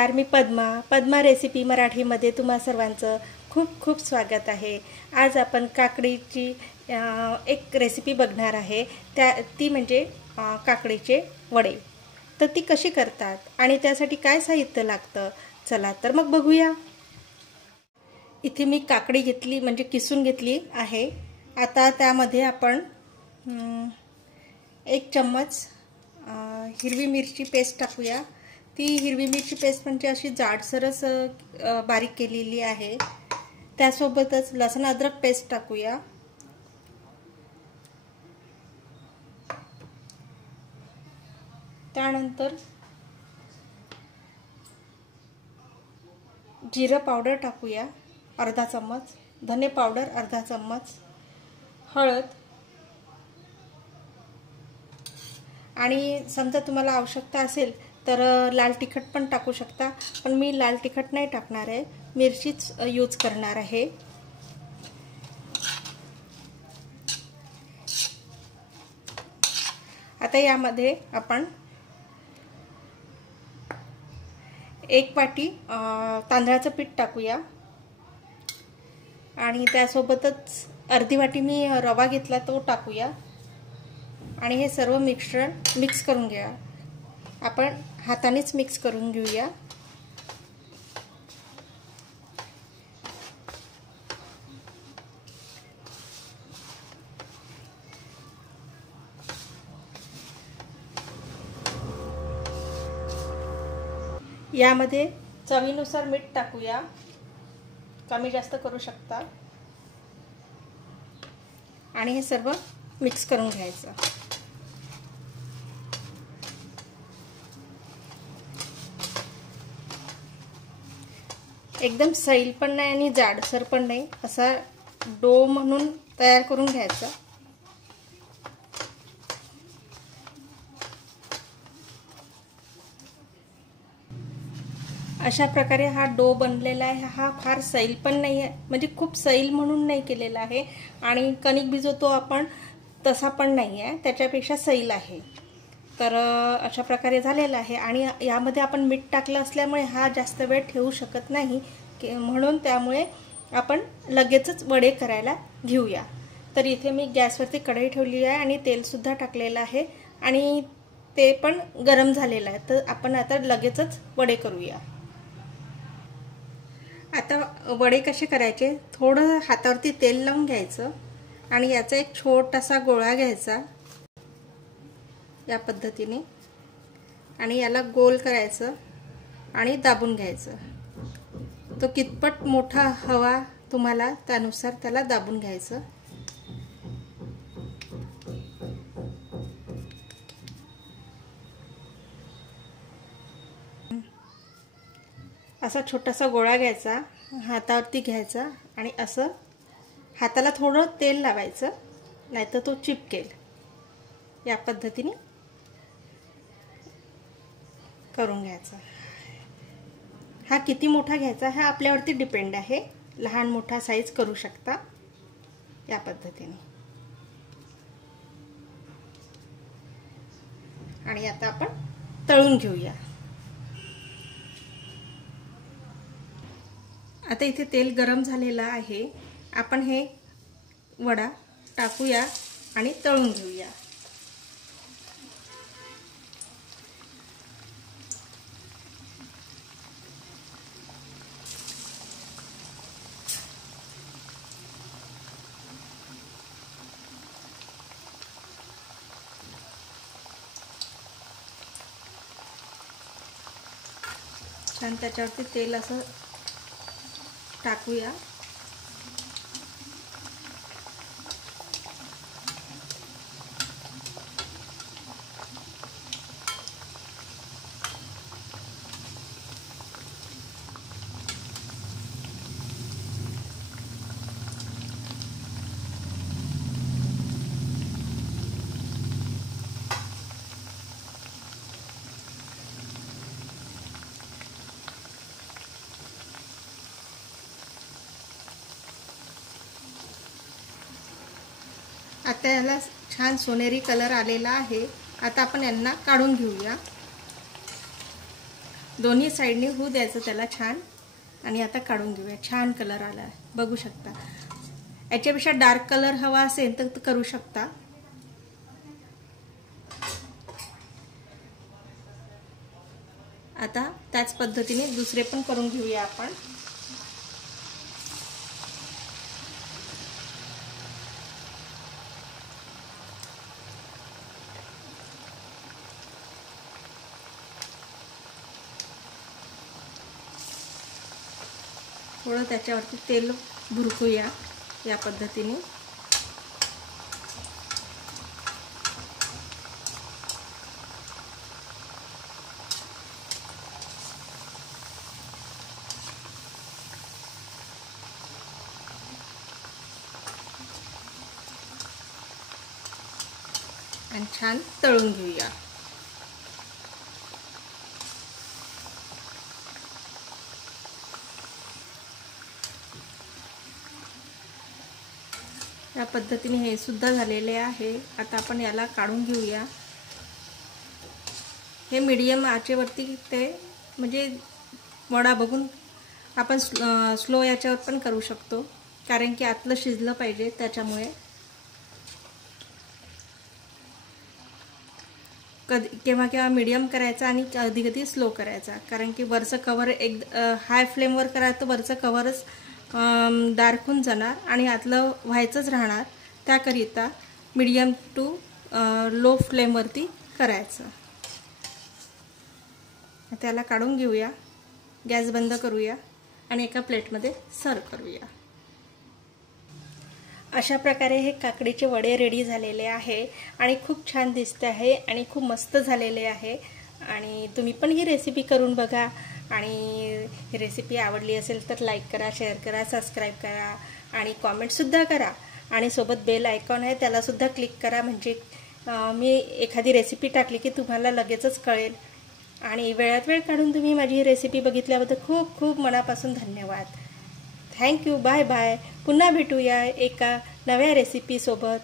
नमस्कार, मी पद्मा रेसिपी मराठीमध्ये तुम्हा सर्वांचं खूप खूप स्वागत आहे। आज आपण काकडीची एक रेसिपी बघणार आहे। ती म्हणजे काकडीचे वडे। तर ती कशी करतात आणि त्यासाठी काय साहित्य लागतं, चला तर मग बघूया। इथे मी काकडी घेतली, म्हणजे किसून घेतली आहे। आता त्यामध्ये आपण 1 चम्मच हिरवी मिरची पेस्ट टाकूया। ती हिरवी मिरची पेस्ट म्हणजे अशी जाडसरच बारीक केलेली आहे। त्यासोबतच लसूण अद्रक पेस्ट टाकूया। त्यानंतर जिरा पावडर टाकूया अर्धा चम्मच, धने पावडर अर्धा चम्मच, हळद, आणि समजा तुम्हाला आवश्यकता असेल तर लाल तिखट पण टाकू शकता, पण मी लाल तिखट नाही टाकणार आहे, मिरचीच यूज करणार आहे। आता यामध्ये आपण 1 वाटी तांदळाचं पीठ टाकूया आणि त्यासोबतच अर्धी वाटी मी रवा घेतला तो टाकूया आणि हे सर्व मिश्रण मिक्स करून घ्या। आपण हातानेच मिक्स करून घेऊया। यामध्ये चवीनुसार मीठ टाकूया, कमी जास्त करू शकता, आणि हे सर्व मिक्स करून घ्यायचं। एकदम सैल पण नाही आणि जाडसर पण नाही, असा डो म्हणून तयार करून घ्यायचा। अशा प्रकारे हा डो बनलेला आहे। हा फार सैल पण नाही आहे, म्हणजे खूप सैल म्हणून नाही केलेला आहे, आणि कणिक भिजवतो आपण तसा पण नाही आहे, त्याच्यापेक्षा सैल आहे। तर अशा प्रकारे झालेला आहे, आणि यामध्ये आपण मीठ टाकलं असल्यामुळे हा जास्त वेळ ठेवू शकत नाही, म्हणून त्यामुळे आपण लगेचच वडे करायला घेऊया। तर इथे मी गॅसवरती कढई ठेवली आहे आणि तेल सुद्धा टाकलेलं आहे, आणि ते पण गरम झालेलं आहे। तर आपण आता लगेचच वडे करूया। आता वडे कसे करायचे, थोडं हातावरती तेल लावून घ्यायचं आणि याचा एक छोटासा गोळा घ्यायचा या पद्धतीने, आणि याला गोल करायचं आणि दाबून घ्यायचं। तो कितपत मोठा हवा तुम्हाला त्यानुसार त्याला दाबून घ्यायचं। असा छोटासा गोळा घ्यायचा, हातावरती घ्यायचा आणि असं हाताला थोडं तेल लावायचं, नाहीतर तो चिपकेल। या पद्धतीने करून घ्यायचा। हा किती मोठा घ्यायचा हा आपल्यावरती डिपेंड आहे, लहान मोठा साईज करू शकता या पद्धतीने। आणि आता आपण तळून घेऊया। आता इथे तेल गरम झालेलं आहे, आपण हे वडा टाकूया आणि तळून घेऊया। छान त्याच्यावरती तेल असं टाकूया। आता याला छान सोनेरी कलर आलेला आहे। आता आपण यांना काढून घेऊया। दोन्ही साईडने होऊ द्यायचं त्याला छान. आणि आता काढून घेऊया. छान कलर आला आहे बघू शकता. याच्यापेक्षा डार्क कलर हवा असेल तर करू शकता. आता त्याच पद्धतीने दुसरे पण करून घेऊया आपण. थोडं त्याच्यावरती तेल भुरकूया या पद्धतीने. आणि छान तळून घेऊया. या पद्धतीने हे सुद्धा झालेले आहे. आता आपण याला काढून घेऊया. हे मीडियम आचेवरती ते म्हणजे वडा बघून आपण स्लो याच्यावर पण करू शकतो, कारण की आतलं शिजलं पाहिजे त्याच्यामुळे. केव्हा केव्हा मीडियम करायचा आणि कधी कधी स्लो करायचा, कारण की वरचं कवर एक हाय फ्लेमवर करायचं तर वरचं कवरच डार्क होऊन जाणार आणि आतलं व्हायचंच राहणार. त्याकरिता मीडियम टू लो फ्लेमवरती करायचं. त्याला काढून घेऊया. गॅस बंद करूया आणि एका प्लेटमध्ये सर्व करूया. अशा प्रकारे हे काकडीचे वडे रेडी झालेले आहे आणि खूप छान दिसते आहे आणि खूप मस्त झालेले आहे. आणि तुम्ही पण ही रेसिपी करून बघा. आणि ही रेसिपी आवडली असेल तर लाईक करा, शेअर करा, सबस्क्राईब करा आणि कॉमेंटसुद्धा करा. आणि सोबत बेल आयकॉन आहे त्यालासुद्धा क्लिक करा, म्हणजे मी एखादी रेसिपी टाकली की तुम्हाला लगेचच कळेल. आणि वेळात वेळ काढून तुम्ही माझी ही रेसिपी बघितल्याबद्दल खूप खूप मनापासून धन्यवाद. थँक्यू. Bye bye. पुन्हा भेटूया एका नव्या रेसिपीसोबत.